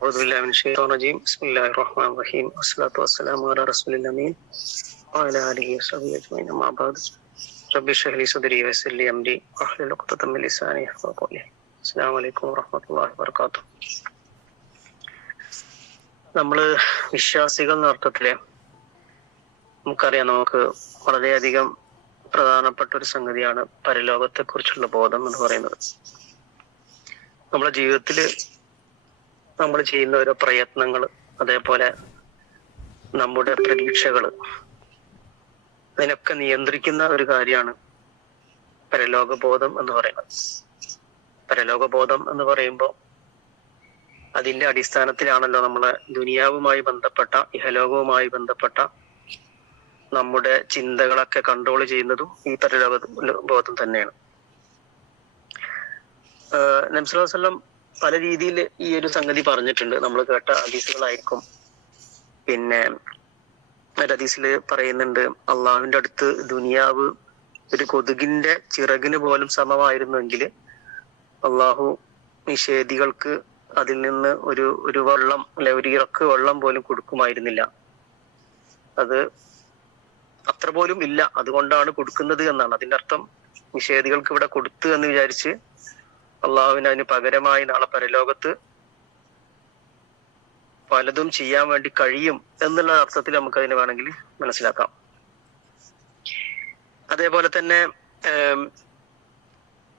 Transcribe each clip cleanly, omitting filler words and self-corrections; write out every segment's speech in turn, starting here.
أعوذ بالله من الشيطان الرجيم بسم الله الرحمن الرحيم والصلاة والسلام على رسول الأمين وعلى آله وصحبه أجمعين أما بعد رب اشرح لي صدري ويسر لي أمري واحلل عقدة من لساني يفقهوا قولي السلام عليكم ورحمة الله وبركاته. നമ്മള് വിശ്വാസികൾ എന്ന അർത്ഥത്തില് നമുക്കറിയാം, നമുക്ക് വളരെയധികം പ്രധാനപ്പെട്ട ഒരു സംഗതിയാണ് പരലോകത്തെ കുറിച്ചുള്ള ബോധം എന്ന് പറയുന്നത്. നമ്മുടെ ജീവിതത്തില് നമ്മൾ ചെയ്യുന്ന ഓരോ പ്രയത്നങ്ങൾ, അതേപോലെ നമ്മുടെ പ്രതീക്ഷകൾ, അതിനൊക്കെ നിയന്ത്രിക്കുന്ന ഒരു കാര്യമാണ് പരലോകബോധം എന്ന് പറയുന്നത്. പരലോകബോധം എന്ന് പറയുമ്പോൾ അതിന്റെ അടിസ്ഥാനത്തിലാണല്ലോ നമ്മളെ ദുനിയാവുമായി ബന്ധപ്പെട്ട, ഇഹലോകവുമായി ബന്ധപ്പെട്ട നമ്മുടെ ചിന്തകളൊക്കെ കൺട്രോൾ ചെയ്യുന്നതും ഈ പരലോക ബോധം തന്നെയാണ്. നബി സല്ലല്ലാഹു അലൈഹി വസല്ലം പല രീതിയിൽ ഈ ഒരു സംഗതി പറഞ്ഞിട്ടുണ്ട്. നമ്മൾ കേട്ട ഹദീസുകളായിരിക്കും. പിന്നെ ഒരു ഹദീസിൽ പറയുന്നുണ്ട്, അള്ളാഹുവിന്റെ അടുത്ത് ദുനിയാവ് ഒരു കൊതുകിന്റെ ചിറകിന് പോലും സമമായിരുന്നെങ്കിൽ അള്ളാഹു നിഷേധികൾക്ക് അതിൽ നിന്ന് ഒരു വെള്ളം, അല്ലെ ഒരു ഇറക്ക് വെള്ളം പോലും കൊടുക്കുമായിരുന്നില്ല. അത് അത്ര പോലും ഇല്ല, അതുകൊണ്ടാണ് കൊടുക്കുന്നത് എന്നാണ് അതിന്റെ അർത്ഥം. നിഷേധികൾക്ക് ഇവിടെ കൊടുത്തു എന്ന് വിചാരിച്ച് അള്ളാഹുവിന് അതിന് പകരമായി നാളെ പരലോകത്ത് പലതും ചെയ്യാൻ വേണ്ടി കഴിയും എന്നുള്ള അർത്ഥത്തിൽ നമുക്ക് അതിനെ വേണമെങ്കിൽ മനസ്സിലാക്കാം. അതേപോലെ തന്നെ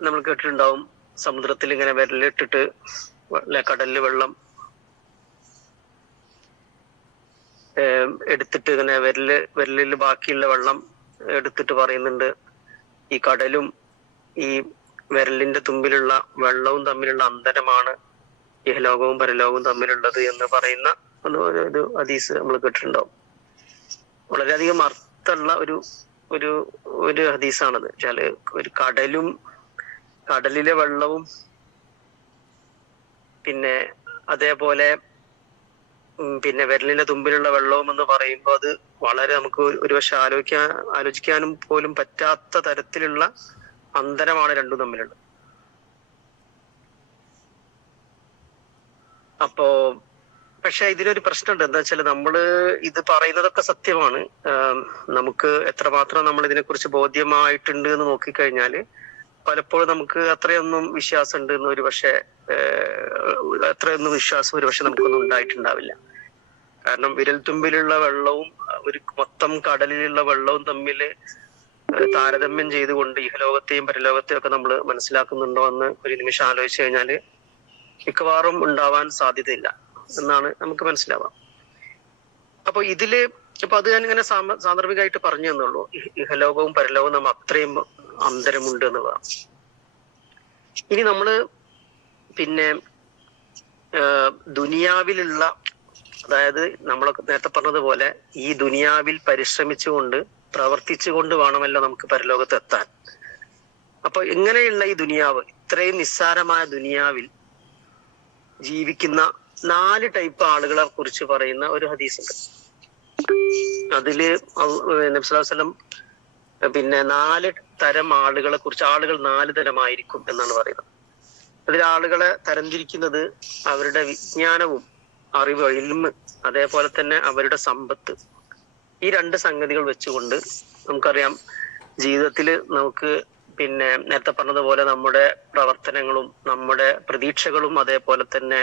നമ്മൾ കേട്ടിട്ടുണ്ടാവും, സമുദ്രത്തിൽ ഇങ്ങനെ വിരലിട്ടിട്ട് കടലില് വെള്ളം എടുത്തിട്ട് ഇങ്ങനെ വിരലിൽ ബാക്കിയുള്ള വെള്ളം എടുത്തിട്ട് പറയുന്നുണ്ട്, ഈ കടലും ഈ വിരലിന്റെ തുമ്പിലുള്ള വെള്ളവും തമ്മിലുള്ള അന്തരമാണ് ഇഹലോകവും പരലോകവും തമ്മിലുള്ളത് എന്ന് പറയുന്ന ഒരു ഹദീസ് നമ്മൾ കേട്ടിട്ടുണ്ടാവും. വളരെയധികം അർത്ഥമുള്ള ഒരു ഹദീസാണത്. വെച്ചാല് ഒരു കടലിലെ വെള്ളവും പിന്നെ അതേപോലെ പിന്നെ വിരലിന്റെ തുമ്പിലുള്ള വെള്ളവും എന്ന് പറയുമ്പോൾ അത് വളരെ നമുക്ക് ഒരുപക്ഷെ ആലോചിക്കാനും പോലും പറ്റാത്ത തരത്തിലുള്ള അന്തരമാണ് രണ്ടും തമ്മിലുള്ളത്. അപ്പോ പക്ഷെ ഇതിലൊരു പ്രശ്നമുണ്ട്. എന്താ വെച്ചാൽ നമ്മള് ഇത് പറയുന്നതൊക്കെ സത്യമാണ്. നമുക്ക് എത്രമാത്രം നമ്മൾ ഇതിനെക്കുറിച്ച് ബോധ്യമായിട്ടുണ്ട് എന്ന് നോക്കിക്കഴിഞ്ഞാല് പലപ്പോഴും നമുക്ക് അത്രയൊന്നും വിശ്വാസം ഉണ്ട് എന്ന് അത്രയൊന്നും വിശ്വാസം ഒരുപക്ഷെ നമുക്കൊന്നും ഉണ്ടായിട്ടുണ്ടാവില്ല. കാരണം വിരൽത്തുമ്പിലുള്ള വെള്ളവും ഒരു മൊത്തം കടലിലുള്ള വെള്ളവും തമ്മിൽ താരതമ്യം ചെയ്തുകൊണ്ട് ഇഹലോകത്തെയും പരലോകത്തെയും ഒക്കെ നമ്മൾ മനസ്സിലാക്കുന്നുണ്ടോ എന്ന് ഒരു നിമിഷം ആലോചിച്ചു കഴിഞ്ഞാല് മിക്കവാറും ഉണ്ടാവാൻ സാധ്യതയില്ല എന്നാണ് നമുക്ക് മനസ്സിലാവാം. അപ്പൊ അത് ഞാനിങ്ങനെ സാന്ദർഭികമായിട്ട് പറഞ്ഞു തന്നുള്ളൂ. ഇഹലോകവും പരലോകവും നമ്മൾ അത്രയും അന്തരമുണ്ട് എന്നുള്ളതാണ്. ഇനി നമ്മള് പിന്നെ ദുനിയാവിലുള്ള, അതായത് നമ്മളൊക്കെ നേരത്തെ പറഞ്ഞതുപോലെ ഈ ദുനിയാവിൽ പരിശ്രമിച്ചുകൊണ്ട് പ്രവർത്തിച്ചുകൊണ്ട് വേണമല്ലോ നമുക്ക് പരലോകത്ത് എത്താൻ. അപ്പൊ ഇങ്ങനെയുള്ള ഈ ദുനിയാവ്, ഇത്രയും നിസ്സാരമായ ദുനിയാവിൽ ജീവിക്കുന്ന 4 ടൈപ്പ് ആളുകളെ കുറിച്ച് പറയുന്ന ഒരു ഹദീസ് ഉണ്ട്. അതില് നബി സല്ലല്ലാഹു അലൈഹി വസല്ലം പിന്നെ 4 തരം ആളുകളെ കുറിച്ച്, ആളുകൾ 4 തരമായിരിക്കും എന്നാണ് പറയുന്നത്. അതിൽ ആളുകളെ തരംതിരിക്കുന്നത് അവരുടെ വിജ്ഞാനവും അറിവ്, ഇൽമ്, അതേപോലെ തന്നെ അവരുടെ സമ്പത്ത്, ഈ 2 സംഗതികൾ വെച്ചുകൊണ്ട് നമുക്കറിയാം ജീവിതത്തിൽ നമുക്ക് പിന്നെ നേരത്തെ പറഞ്ഞതുപോലെ നമ്മുടെ പ്രവർത്തനങ്ങളും നമ്മുടെ പ്രതീക്ഷകളും അതേപോലെ തന്നെ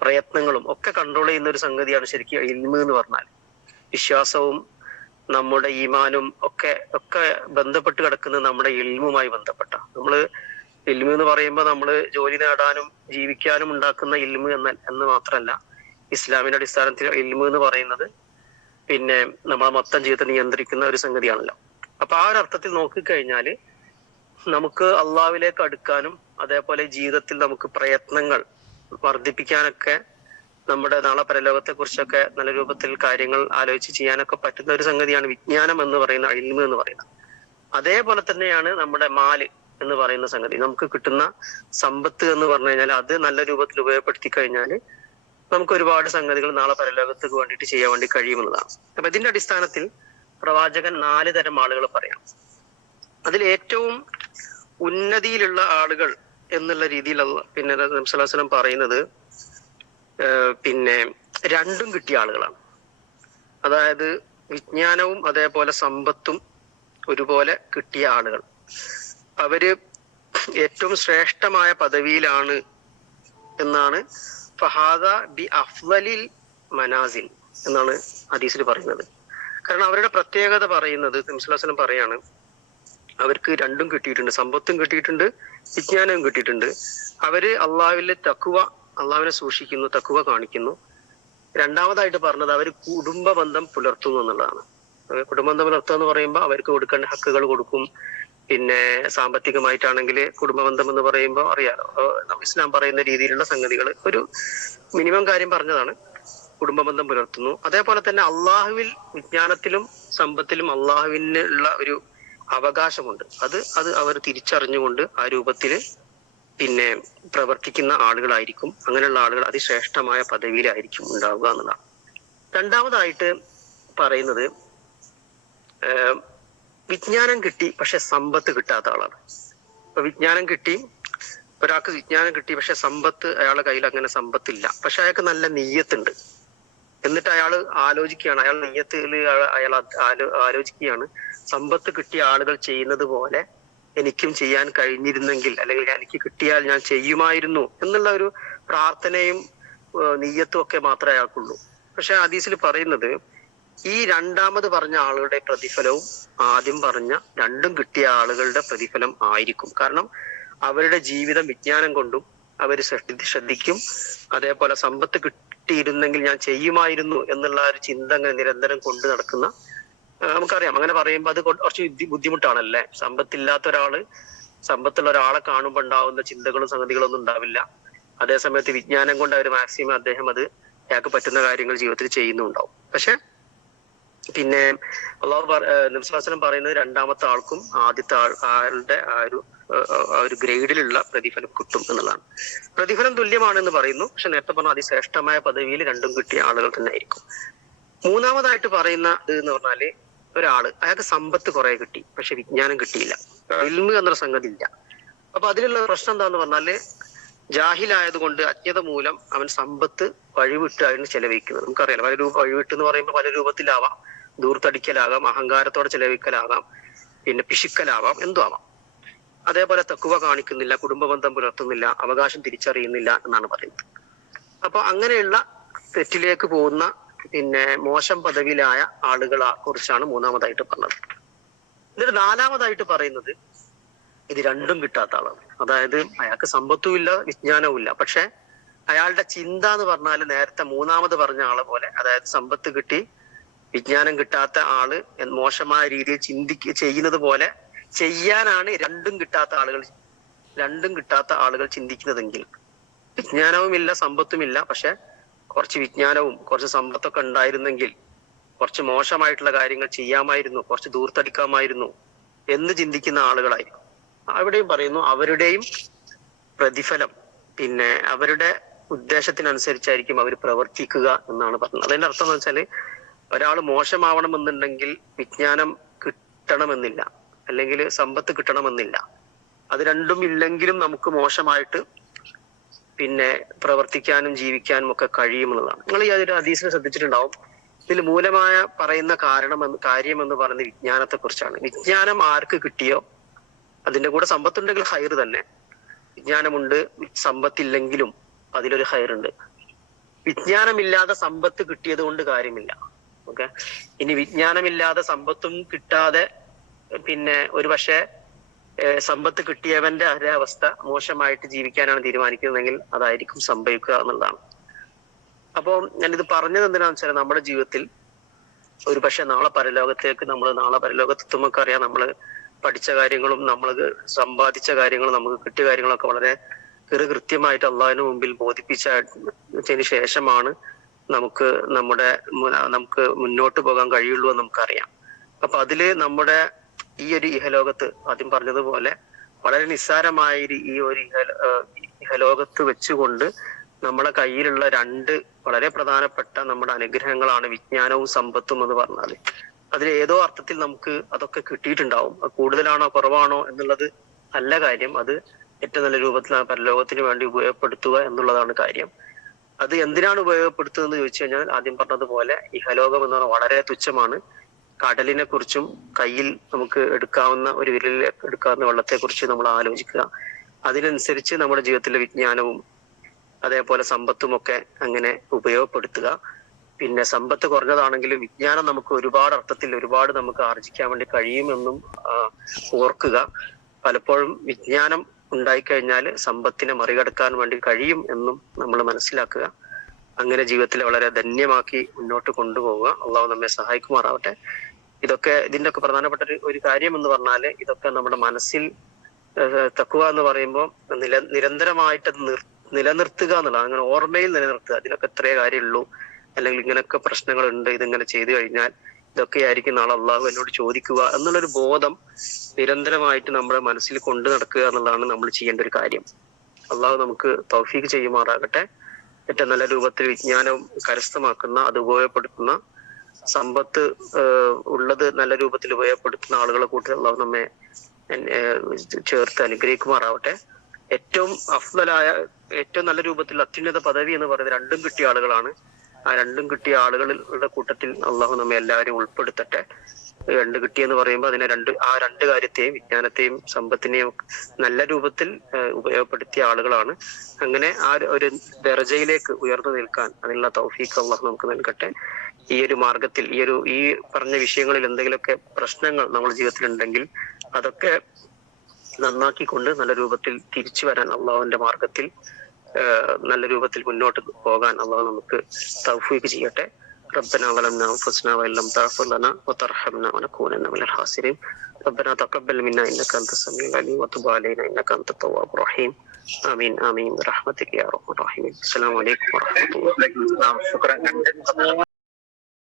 പ്രയത്നങ്ങളും ഒക്കെ കൺട്രോൾ ചെയ്യുന്ന ഒരു സംഗതിയാണ് ശരിക്കും ഇൽമ് എന്ന് പറഞ്ഞാൽ. വിശ്വാസവും നമ്മുടെ ഈമാനും ഒക്കെ ബന്ധപ്പെട്ട് കിടക്കുന്നത് നമ്മുടെ ഇൽമുമായി ബന്ധപ്പെട്ട. നമ്മള് ഇൽമ് എന്ന് പറയുമ്പോൾ നമ്മൾ ജോലി നേടാനും ജീവിക്കാനും ഉണ്ടാക്കുന്ന ഇൽമ് എന്ന് മാത്രമല്ല, ഇസ്ലാമിന്റെ അടിസ്ഥാനത്തിൽ ഇൽമ് എന്ന് പറയുന്നത് പിന്നെ നമ്മളെ മൊത്തം ജീവിതത്തെ നിയന്ത്രിക്കുന്ന ഒരു സംഗതിയാണല്ലോ. അപ്പൊ ആ ഒരു അർത്ഥത്തിൽ നോക്കിക്കഴിഞ്ഞാല് നമുക്ക് അള്ളാഹുവിലേക്ക് അടുക്കാനും അതേപോലെ ജീവിതത്തിൽ നമുക്ക് പ്രയത്നങ്ങൾ വർദ്ധിപ്പിക്കാനൊക്കെ, നമ്മുടെ നാളെ പരലോകത്തെ കുറിച്ചൊക്കെ നല്ല രൂപത്തിൽ കാര്യങ്ങൾ ആലോചിച്ച് ചെയ്യാനൊക്കെ പറ്റുന്ന ഒരു സംഗതിയാണ് വിജ്ഞാനം എന്ന് പറയുന്ന, ഇൽമ് എന്ന് പറയുന്നത്. അതേപോലെ തന്നെയാണ് നമ്മുടെ മാല് എന്ന് പറയുന്ന സംഗതി. നമുക്ക് കിട്ടുന്ന സമ്പത്ത് എന്ന് പറഞ്ഞു കഴിഞ്ഞാൽ അത് നല്ല രൂപത്തിൽ ഉപയോഗപ്പെടുത്തി കഴിഞ്ഞാല് നമുക്ക് ഒരുപാട് സംഗതികൾ നാളെ പരലോകത്തേക്ക് വേണ്ടിയിട്ട് ചെയ്യാൻ വേണ്ടി കഴിയുമെന്നതാണ്. അപ്പൊ ഇതിന്റെ അടിസ്ഥാനത്തിൽ പ്രവാചകൻ 4 തരം ആളുകൾ പറയാം. അതിൽ ഏറ്റവും ഉന്നതിയിലുള്ള ആളുകൾ എന്നുള്ള രീതിയിൽ പിന്നെ നബി സല്ലല്ലാഹു അലൈഹി വസല്ലം പറയുന്നത് പിന്നെ രണ്ടും കിട്ടിയ ആളുകളാണ്. അതായത് വിജ്ഞാനവും അതേപോലെ സമ്പത്തും ഒരുപോലെ കിട്ടിയ ആളുകൾ. അവര് ഏറ്റവും ശ്രേഷ്ഠമായ പദവിയിലാണ് എന്നാണ് ഫഹാദ ബി അഫ്ളലിൽ മനാസിൽ എന്നാണ് ഹദീസിൽ പറയുന്നത്. കാരണം അവരുടെ പ്രത്യേകത പറയുന്നത് നബി സ്വല്ലല്ലാഹു അലൈഹി വസല്ലം പറയാണ്, അവർക്ക് രണ്ടും കിട്ടിയിട്ടുണ്ട്, സമ്പത്തും കിട്ടിയിട്ടുണ്ട്, വിജ്ഞാനവും കിട്ടിയിട്ടുണ്ട്. അവര് അള്ളാഹുവിലെ തഖ്വ, അള്ളാഹുവിനെ സൂക്ഷിക്കുന്നു, തഖ്വ കാണിക്കുന്നു. രണ്ടാമതായിട്ട് പറഞ്ഞത് അവർ കുടുംബ ബന്ധം പുലർത്തുന്നു എന്നുള്ളതാണ്. കുടുംബ ബന്ധം പുലർത്തുക എന്ന് പറയുമ്പോൾ അവർക്ക് കൊടുക്കേണ്ട ഹക്കുകൾ കൊടുക്കും. പിന്നെ സാമ്പത്തികമായിട്ടാണെങ്കിൽ കുടുംബ ബന്ധം എന്ന് പറയുമ്പോൾ അറിയാലോ, ഇസ്ലാം പറയുന്ന രീതിയിലുള്ള സംഗതികൾ, ഒരു മിനിമം കാര്യം പറഞ്ഞതാണ്. കുടുംബ ബന്ധം പുലർത്തുന്നു. അതേപോലെ തന്നെ അള്ളാഹുവിൽ, വിജ്ഞാനത്തിലും സമ്പത്തിലും അള്ളാഹുവിനുള്ള ഒരു അവകാശമുണ്ട്. അത് അവർ തിരിച്ചറിഞ്ഞുകൊണ്ട് ആ രൂപത്തില് പിന്നെ പ്രവർത്തിക്കുന്ന ആളുകളായിരിക്കും. അങ്ങനെയുള്ള ആളുകൾ അതിശ്രേഷ്ഠമായ പദവിയിലായിരിക്കും ഉണ്ടാവുക എന്നുള്ളതാണ്. രണ്ടാമതായിട്ട് പറയുന്നത് വിജ്ഞാനം കിട്ടി പക്ഷെ സമ്പത്ത് കിട്ടാത്ത ആളാണ്. അപ്പൊ വിജ്ഞാനം കിട്ടി, ഒരാൾക്ക് വിജ്ഞാനം കിട്ടി പക്ഷെ സമ്പത്ത്, അയാളുടെ കയ്യിൽ അങ്ങനെ സമ്പത്തില്ല. പക്ഷെ അയാൾക്ക് നല്ല നീയത്തുണ്ട്. എന്നിട്ട് അയാൾ ആലോചിക്കുകയാണ്, അയാൾ നീയത്തിൽ അയാൾ ആലോചിക്കുകയാണ്, സമ്പത്ത് കിട്ടിയ ആളുകൾ ചെയ്യുന്നത് പോലെ എനിക്കും ചെയ്യാൻ കഴിഞ്ഞിരുന്നെങ്കിൽ, അല്ലെങ്കിൽ എനിക്ക് കിട്ടിയാൽ ഞാൻ ചെയ്യുമായിരുന്നു എന്നുള്ള ഒരു പ്രാർത്ഥനയും നീയത്തും ഒക്കെ മാത്രമേ അയാൾക്കുള്ളൂ. പക്ഷെ ഹദീസിൽ പറയുന്നത് ഈ രണ്ടാമത് പറഞ്ഞ ആളുകളുടെ പ്രതിഫലവും ആദ്യം പറഞ്ഞ രണ്ടും കിട്ടിയ ആളുകളുടെ പ്രതിഫലം ആയിരിക്കും. കാരണം അവരുടെ ജീവിതം വിജ്ഞാനം കൊണ്ടും അവർ ശ്രദ്ധിക്കും. അതേപോലെ സമ്പത്ത് കിട്ടിയിരുന്നെങ്കിൽ ഞാൻ ചെയ്യുമായിരുന്നു എന്നുള്ള ഒരു ചിന്ത അങ്ങനെ നിരന്തരം കൊണ്ടു നടക്കുന്ന, നമുക്കറിയാം, അങ്ങനെ പറയുമ്പോൾ അത് കുറച്ച് ബുദ്ധിമുട്ടാണല്ലേ. സമ്പത്തുള്ള ഒരാളെ കാണുമ്പോൾ ഉണ്ടാവുന്ന ചിന്തകളും സംഗതികളും ഒന്നും ഉണ്ടാവില്ല. അതേസമയത്ത് വിജ്ഞാനം കൊണ്ട് അവർ മാക്സിമം അദ്ദേഹം അത് അയാൾക്ക് പറ്റുന്ന കാര്യങ്ങൾ ജീവിതത്തിൽ ചെയ്യുന്നുണ്ടാവും. പക്ഷെ പിന്നെ അള്ളാഹു നബി സ്വല്ലല്ലാഹു അലൈഹി വസല്ലം പറയുന്നത് രണ്ടാമത്തെ ആൾക്കും ആദ്യത്തെ ആളുടെ ആ ഒരു ഗ്രേഡിലുള്ള പ്രതിഫലം കിട്ടും എന്നുള്ളതാണ്. പ്രതിഫലം തുല്യമാണെന്ന് പറയുന്നു. പക്ഷെ നേരത്തെ പറഞ്ഞ അതിശ്രേഷ്ഠമായ പദവിയിൽ രണ്ടും കിട്ടിയ ആളുകൾ തന്നെ ആയിരിക്കും. മൂന്നാമതായിട്ട് പറയുന്ന എന്ന് പറഞ്ഞാല്, ഒരാള് അയാൾക്ക് സമ്പത്ത് കുറെ കിട്ടി പക്ഷെ വിജ്ഞാനം കിട്ടിയില്ല, ഇൽമ് എന്നൊരു സംഗതി ഇല്ല. അപ്പൊ അതിലുള്ള പ്രശ്നം എന്താന്ന് പറഞ്ഞാല്, ജാഹിലായതുകൊണ്ട്, അജ്ഞത മൂലം അവൻ സമ്പത്ത് വഴിവിട്ടാണ് ചെലവഴിക്കുന്നത്. നമുക്കറിയാലോ, വഴിവിട്ട് എന്ന് പറയുമ്പോൾ പല രൂപത്തിലാവാം. ദൂർത്തടിക്കലാകാം, അഹങ്കാരത്തോടെ ചെലവഴിക്കലാകാം, പിന്നെ പിശുക്കലാവാം, എന്തോ ആവാം. അതേപോലെ തഖ്വ കാണിക്കുന്നില്ല, കുടുംബ ബന്ധം പുലർത്തുന്നില്ല, അവകാശം തിരിച്ചറിയുന്നില്ല എന്നാണ് പറയുന്നത്. അപ്പൊ അങ്ങനെയുള്ള തെറ്റിലേക്ക് പോകുന്ന പിന്നെ മോശം പദവിയിലായ ആളുകളെ കുറിച്ചാണ് മൂന്നാമതായിട്ട് പറഞ്ഞത്. എന്നിട്ട് നാലാമതായിട്ട് പറയുന്നത് ഇത് രണ്ടും കിട്ടാത്ത ആളാണ്. അതായത് അയാൾക്ക് സമ്പത്തും ഇല്ല, വിജ്ഞാനവും ഇല്ല. പക്ഷെ അയാളുടെ ചിന്ത എന്ന് പറഞ്ഞാൽ നേരത്തെ മൂന്നാമത് പറഞ്ഞ ആളെ പോലെ, അതായത് സമ്പത്ത് കിട്ടി വിജ്ഞാനം കിട്ടാത്ത ആള് മോശമായ രീതിയിൽ ചെയ്യുന്നത് പോലെ ചെയ്യാനാണ് രണ്ടും കിട്ടാത്ത ആളുകൾ ചിന്തിക്കുന്നതെങ്കിൽ, വിജ്ഞാനവുമില്ല സമ്പത്തുമില്ല പക്ഷെ കുറച്ച് വിജ്ഞാനവും കുറച്ച് സമ്പത്തൊക്കെ ഉണ്ടായിരുന്നെങ്കിൽ കുറച്ച് മോശമായിട്ടുള്ള കാര്യങ്ങൾ ചെയ്യാമായിരുന്നു, കുറച്ച് ദൂർത്തടിക്കാമായിരുന്നു എന്ന് ചിന്തിക്കുന്ന ആളുകളായിരിക്കും. അവിടെയും പറയുന്നു അവരുടെയും പ്രതിഫലം പിന്നെ അവരുടെ ഉദ്ദേശത്തിനനുസരിച്ചായിരിക്കും അവർ പ്രവർത്തിക്കുക എന്നാണ് പറഞ്ഞത്. അതിന്റെ അർത്ഥം എന്ന് വെച്ചാല്, ഒരാൾ മോശമാവണമെന്നുണ്ടെങ്കിൽ വിജ്ഞാനം കിട്ടണമെന്നില്ല, അല്ലെങ്കിൽ സമ്പത്ത് കിട്ടണമെന്നില്ല. അത് രണ്ടും ഇല്ലെങ്കിലും നമുക്ക് മോശമായിട്ട് പിന്നെ പ്രവർത്തിക്കാനും ജീവിക്കാനും ഒക്കെ കഴിയുമെന്നുള്ളതാണ്. നിങ്ങൾ ഈ ഹദീസിനെ ശ്രദ്ധിച്ചിട്ടുണ്ടാവും. ഇതിൽ മൂലമായ പറയുന്ന കാര്യം എന്ന് പറയുന്നത് വിജ്ഞാനത്തെ കുറിച്ചാണ്. വിജ്ഞാനം ആർക്ക് കിട്ടിയോ അതിന്റെ കൂടെ സമ്പത്തുണ്ടെങ്കിൽ ഹൈർ തന്നെ. വിജ്ഞാനമുണ്ട്, സമ്പത്തില്ലെങ്കിലും അതിലൊരു ഹൈറുണ്ട്. വിജ്ഞാനമില്ലാതെ സമ്പത്ത് കിട്ടിയത് കൊണ്ട് കാര്യമില്ല. ഓക്കെ, ഇനി വിജ്ഞാനമില്ലാതെ സമ്പത്തും കിട്ടാതെ പിന്നെ ഒരു പക്ഷേ സമ്പത്ത് കിട്ടിയവന്റെ അതേ അവസ്ഥ മോശമായിട്ട് ജീവിക്കാനാണ് തീരുമാനിക്കുന്നതെങ്കിൽ അതായിരിക്കും സംഭവിക്കുക എന്നുള്ളതാണ്. അപ്പോ ഞാനിത് പറഞ്ഞത് എന്തിനാന്ന് വെച്ചാൽ, നമ്മുടെ ജീവിതത്തിൽ ഒരു പക്ഷെ നാളെ പരലോകത്തെത്തുമ്പോൾ അറിയാം, നമ്മള് പഠിച്ച കാര്യങ്ങളും നമ്മൾ സമ്പാദിച്ച കാര്യങ്ങളും നമുക്ക് കിട്ടിയ കാര്യങ്ങളൊക്കെ വളരെ കൃത്യമായിട്ട് അള്ളാഹിന് മുമ്പിൽ ബോധിപ്പിച്ചതിന് ശേഷമാണ് നമുക്ക് മുന്നോട്ട് പോകാൻ കഴിയുള്ളൂ എന്ന് നമുക്കറിയാം. അപ്പൊ അതില് നമ്മുടെ ഈ ഒരു ഇഹലോകത്ത് ആദ്യം പറഞ്ഞതുപോലെ വളരെ നിസ്സാരമായ ഈ ഒരു ഇഹലോകത്ത് വെച്ചുകൊണ്ട് നമ്മളെ കയ്യിലുള്ള രണ്ട് വളരെ പ്രധാനപ്പെട്ട നമ്മുടെ അനുഗ്രഹങ്ങളാണ് വിജ്ഞാനവും സമ്പത്തും എന്ന് പറഞ്ഞാല്, അതിൽ ഏതോ അർത്ഥത്തിൽ നമുക്ക് അതൊക്കെ കിട്ടിയിട്ടുണ്ടാവും. അത് കൂടുതലാണോ കുറവാണോ എന്നുള്ളത് അല്ല കാര്യം. അത് ഏറ്റവും നല്ല രൂപത്തിൽ ആ പരലോകത്തിന് വേണ്ടി ഉപയോഗപ്പെടുത്തുക എന്നുള്ളതാണ് കാര്യം. അത് എന്തിനാണ് ഉപയോഗപ്പെടുത്തുന്നത് ചോദിച്ചു കഴിഞ്ഞാൽ ആദ്യം പറഞ്ഞതുപോലെ ഇഹലോകം എന്ന് പറഞ്ഞാൽ വളരെ തുച്ഛമാണ്. കടലിനെ കുറിച്ചും കയ്യിൽ നമുക്ക് എടുക്കാവുന്ന ഒരു വിരലിൽ എടുക്കാവുന്ന വെള്ളത്തെ കുറിച്ച് നമ്മൾ ആലോചിക്കുക. അതിനനുസരിച്ച് നമ്മുടെ ജീവിതത്തിലെ വിജ്ഞാനവും അതേപോലെ സമ്പത്തും ഒക്കെ അങ്ങനെ ഉപയോഗപ്പെടുത്തുക. പിന്നെ സമ്പത്ത് കുറഞ്ഞതാണെങ്കിലും വിജ്ഞാനം നമുക്ക് ഒരുപാട് അർത്ഥത്തിൽ ഒരുപാട് നമുക്ക് ആർജിക്കാൻ വേണ്ടി കഴിയുമെന്നും ഓർക്കുക. പലപ്പോഴും വിജ്ഞാനം ഉണ്ടായിക്കഴിഞ്ഞാൽ സമ്പത്തിനെ മറികടക്കാൻ വേണ്ടി കഴിയും എന്നും നമ്മൾ മനസ്സിലാക്കുക. അങ്ങനെ ജീവിതത്തിൽ വളരെ ധന്യമാക്കി മുന്നോട്ട് കൊണ്ടുപോവുക. അള്ളാഹു നമ്മെ സഹായിക്കുമാറാവട്ടെ. ഇതിന്റെ ഒക്കെ പ്രധാനപ്പെട്ട ഒരു കാര്യം എന്ന് പറഞ്ഞാല് ഇതൊക്കെ നമ്മുടെ മനസ്സിൽ തഖ്വ എന്ന് പറയുമ്പോൾ നിരന്തരമായിട്ട് നിലനിർത്തുക എന്നുള്ളത്, അങ്ങനെ ഓർമ്മയിൽ നിലനിർത്തുക. അതിനൊക്കെ എത്രയേ കാര്യമുള്ളൂ, അല്ലെങ്കിൽ ഇങ്ങനെയൊക്കെ പ്രശ്നങ്ങളുണ്ട്, ഇതിങ്ങനെ ചെയ്തു കഴിഞ്ഞാൽ ഇതൊക്കെയായിരിക്കും നാളെ അള്ളാഹു എന്നോട് ചോദിക്കുക എന്നുള്ളൊരു ബോധം നിരന്തരമായിട്ട് നമ്മുടെ മനസ്സിൽ കൊണ്ടു നടക്കുക എന്നുള്ളതാണ് നമ്മൾ ചെയ്യേണ്ട ഒരു കാര്യം. അള്ളാഹു നമുക്ക് തൗഫീഖ് ചെയ്യുമാറാകട്ടെ. ഏറ്റവും നല്ല രൂപത്തിൽ വിജ്ഞാനം കരസ്ഥമാക്കുന്ന, അത് ഉപയോഗപ്പെടുത്തുന്ന, സമ്പത്ത് ഉള്ളത് നല്ല രൂപത്തിൽ ഉപയോഗപ്പെടുത്തുന്ന ആളുകളെ കൂട്ടത്തിൽ അള്ളാഹു നമ്മെ ചേർത്ത് അനുഗ്രഹിക്കുമാറാവട്ടെ. ഏറ്റവും അഫ്ദലായ, ഏറ്റവും നല്ല രൂപത്തിൽ അത്യുന്നത പദവി എന്ന് പറയുന്നത് രണ്ടും കിട്ടിയ ആളുകളാണ്. ആ രണ്ടും കിട്ടിയ ആളുകളുടെ കൂട്ടത്തിൽ അള്ളാഹു നമ്മെ എല്ലാവരും ഉൾപ്പെടുത്തട്ടെ. രണ്ട് കിട്ടിയെന്ന് പറയുമ്പോൾ അതിനെ ആ രണ്ട് കാര്യത്തെയും, വിജ്ഞാനത്തെയും സമ്പത്തിനെയും നല്ല രൂപത്തിൽ ഉപയോഗപ്പെടുത്തിയ ആളുകളാണ്. അങ്ങനെ ആ ഒരു ദർജയിലേക്ക് ഉയർന്നു നിൽക്കാൻ അതിനുള്ള തൗഫീഖ് അള്ളാഹു നമുക്ക് നൽകട്ടെ. ഈ ഒരു മാർഗത്തിൽ ഈ പറഞ്ഞ വിഷയങ്ങളിൽ എന്തെങ്കിലുമൊക്കെ പ്രശ്നങ്ങൾ നമ്മുടെ ജീവിതത്തിൽ ഉണ്ടെങ്കിൽ അതൊക്കെ നന്നാക്കിക്കൊണ്ട് നല്ല രൂപത്തിൽ തിരിച്ചു വരാൻ, അള്ളാഹുവിന്റെ മാർഗത്തിൽ നല്ല രൂപത്തിൽ മുന്നോട്ട് പോകാൻ അള്ളാഹു നമുക്ക് തൗഫീഖ് ചെയ്യട്ടെ. ربنا ظلمنا أنفسنا وإن لم تغفر لنا وترحمنا لنكونن من الخاسرين. ربنا تقبل منا إنك أنت السميع العليم وتب علينا إنك أنت التواب الرحيم. آمين آمين برحمتك يا أرحم الراحمين. السلام عليكم ورحمة الله.